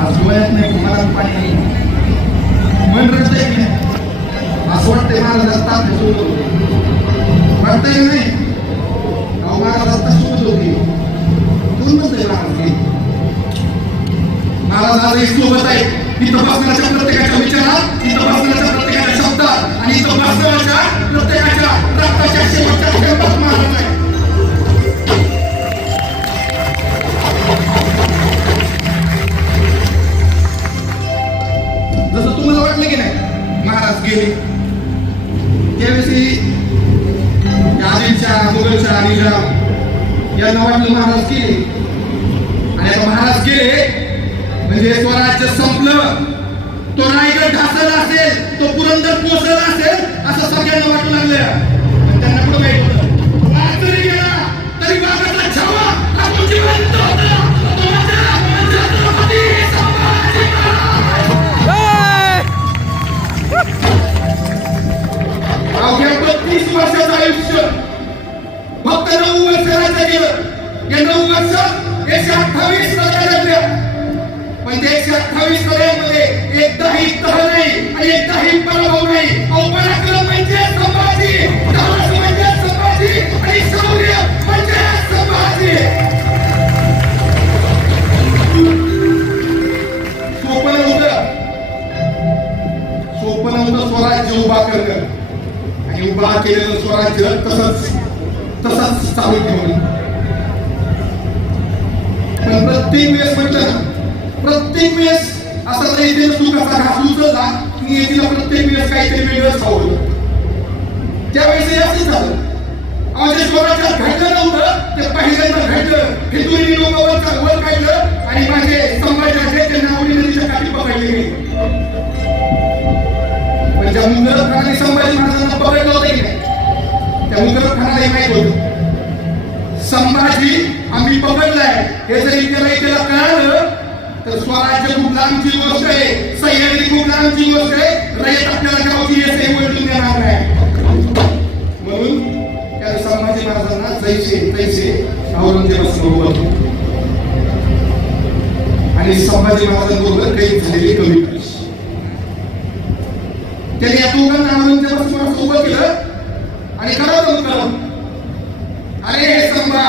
डोळ्यात नाही मनात पाणी नाही मन रडतंय की नाही असं वाटतंय महाराज ताप सुरू वाटतंय नाही अहो महाराज आता सुरू होती कोण म्हणतंय महाराज आज एक सोबत आहे इथं बसण्याच्या प्रत्येकाच्या विचारात इथं बसण्याच्या प्रत्येकाच्या शब्दात आणि इथं बसण्याच्या प्रत्येकाच्या रक्ताच्या शेवटच्या थेंबात महाराज आहे जसं तुम्हाला वाटलं की नाही महाराज गेले त्यावेळी आदिलच्या मुघलच्या निजाम यांना वाटलं महाराज गेले आणि आता महाराज गेले म्हणजे स्वराज्य संपलं तो रायगड ढासला असेल तो पुरंदर पोचला असेल असं सगळ्यांना वाटू लागलं त्यांना पुढे माहित होतं वाघ जरी गेला तरी वाघाचा छावा आपण जिवंत होता तो माझा छत्रपती संभाजी अवघ्या 32 वर्षाचं आयुष्य फक्त 9 वर्ष राज्य गेलं या 9 वर्षात 128 लढाया लागल्या पण 128 लढाईमध्ये एकदाही तह नाही आणि एकदाही पराभव नाही पराक्रम म्हणजे संभाजी साहस म्हणजे संभाजी आणि शौर्य म्हणजे संभाजी सोपं नव्हतं स्वराज्य उभा करणं आणि उभा केलेलं स्वराज्य तसंच चालू ठेवलं पण प्रत्येक वेळेस म्हटलं ना प्रत्येक वेळेस असा तरी सुखाचा घास उचलला की येथील प्रत्येक वेळेस काहीतरी वेगळं सावरलं त्यावेळेस असंच झालं माझ्या स्वराज्यात घडलं नव्हतं ते पहिल्यांदा घडलं हिंदुनी लोकांवर वर काढलं आणि माझे संभाजी त्यांना आवडी नदीच्या काठी पकडले गेले पण ज्या मुघल खानाने संभाजी महाराजांना पकडलं होतं की नाही त्या मुघल खानालाही माहित होतं संभाजी आम्ही पकडलाय हे जर इतक्याला कळालं तर स्वराज्य खूप लांबची गोष्ट आहे सह्याद्री खूप लांबची गोष्ट आहे रयत आपल्याला गावची हे वळून देणार नाही म्हणून त्या संभाजी महाराजांना जैसे औरंगजेबासमोर आणि संभाजी महाराजांबरोबर काही झालेली कमी त्यांनी या दोघांना औरंगजेबासमोर उभं केलं आणि कळवलं अरे हे संभा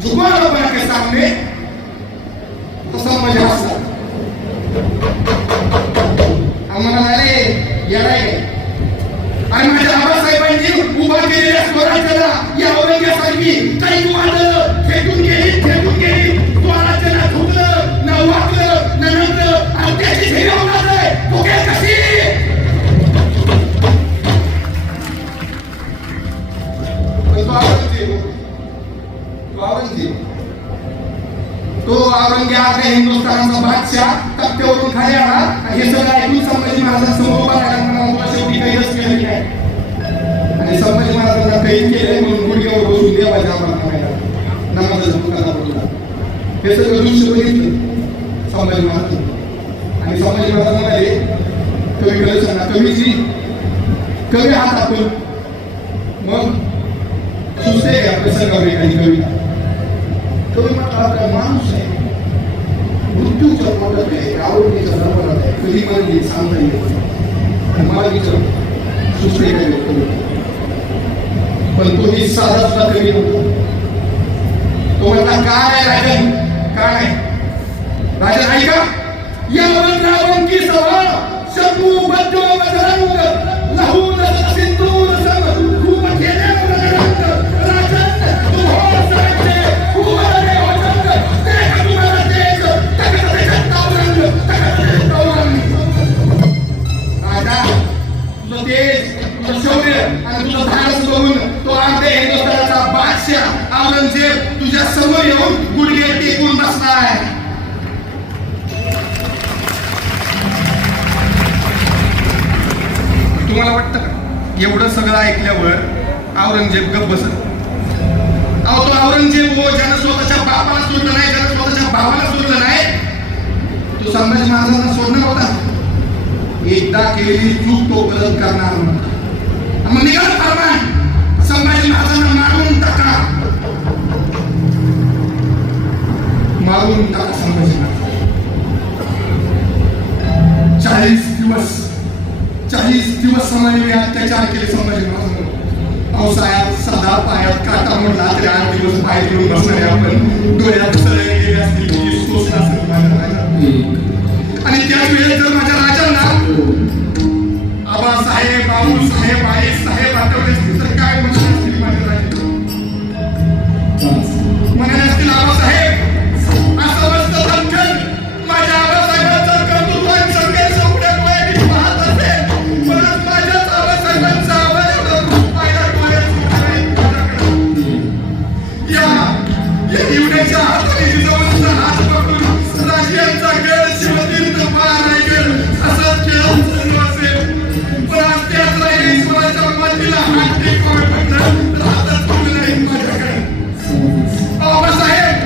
झुकवा लोकांना के सामने तो संभाजी हसला आम्हाला अरे येडाय आणि माझ्या आबासाहेबांनी उभा केलेल्या स्वराज्याला या औरंगजेबासारखी काही वादळं फेकून गेली स्वराज्याला झुकलं न वाकलं न नंतर आणि त्याची झेलवणार आहे तो काय कशी तो औरंगजेब हिंदुस्थानचा बादशाह तख्त्यावरून खाली आला हे सगळं ऐकून संभाजी महाराजांसमोर उभा राहिला मला शेवटी काहीच केलं नाही आणि संभाजी महाराजांना काही केलंय म्हणून गुडघ्यावर बसून देवाच्या आम्हाला नमाजाचा मुकाला पडला हे सगळं दृश्य बघितलं संभाजी महाराज आणि संभाजी महाराज म्हणाले कवीकडे सांगा कवीची कवी आहात आपण मग सुचते का प्रसंगावर एखादी कविता कवी म्हटला माणूस आहे मृत्यूचा मोठं आहे आवडीचा नंबर आहे कधी म्हणजे सांगता येईल मार्गीचं सुचते काय पण तो ही साधा सुद्धा कवी नव्हता तो म्हटला काय राजन काय राजन ऐका यावन रावण की सभा शंभू बद्ध बजरंग लहू सिंधूर सम खूप केले राजन तू हो साचे खूप रे हो जंग ते तुम्हाला देश तक तावरंग राजा तुझं देश तुझं शौर्य आणि तुझं धाडस बघून तो आमच्या हिंदुस्थानाचा बादशाह औरंगजेब तुझ्या समोर येऊन गुडघे टेकून बसलाय तुम्हाला वाटतं का एवढं सगळं ऐकल्यावर औरंगजेब गप्प बसत अहो तो औरंगजेब ज्यानं स्वतःच्या बापाला सोडलं नाही ज्यानं स्वतःच्या भावाला सोडलं नाही तो संभाजी महाराजांना सोडणार होता एकदा केलेली चूक तो परत करणार नव्हता मग निघाल फरमान संभाजी महाराजांना मारून टाका संभाजी महाराज पावसाळ्यात साधा पायात काटा मोडला तरी 8 दिवस पाय घेऊन बसणारे आपण डोळ्यात सळई गेली असतील की सोसला असेल माझ्या राजा. आणि त्याच वेळेस जर माझ्या राजांना आबासाहेब, बाबूसाहेब, आईसाहेब आठवले असतील तर काय म्हणाले असतील माझ्या राजा? म्हणाले असतील आबासाहेब असं मस्त धनखन माझ्या आबासाहेबांचं कर्तृत्व आणि संघर्ष उघड्या डोळ्यांनी पाहत असेल, पण आज माझ्याच आबासाहेबांचा आवाज एवढा पाहिला डोळ्यात या एवढ्याच्या हाताने जिजाऊंचा हात पकडून राजांचा गड शिवतीर्थ पार ऐकेल असंच खेळ चालू असेल, पण आज त्याच राजेश्वराच्या मातीला हात टेकवावे म्हटलं तर हातच पडलं नाही माझ्याकडे. बाबासाहेब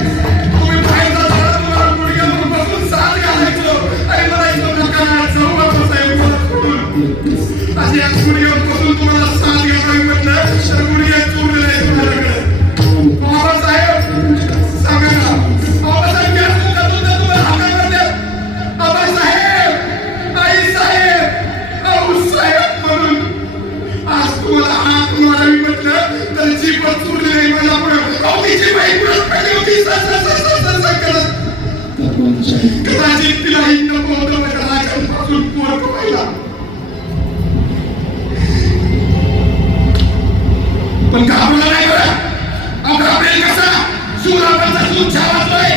तुम्ही बाहेर जाताना तुम्हाला गुडघ्यावर बसून साथ घालायचो आणि म्हणायचो नका जाऊ बाबासाहेब मला सोडून. अशी आज गुडघ्यावर बसून तुम्हाला साथ घालावी म्हटलं तर गुडघ्यात चोरले नाही माझ्याकडे. बाबासाहेब सांगा ना, बाबासाहेब काय तुमचा तुम्हाला हातावर द्या. बाबासाहेब, आईसाहेब, आऊसाहेब म्हणून आज तुम्हाला हात मारावी म्हटलं तर जीभ चोरली नाही माझ्या पुढे. तिची बाई पुढे पडली होती करत कदाचित तिला हिंद होतं माझ्या राजांपासून पोर व्हायला, पण घाबरला नाही बरं. घाबरेल कसा? सुराबाचा दूध छावाचोय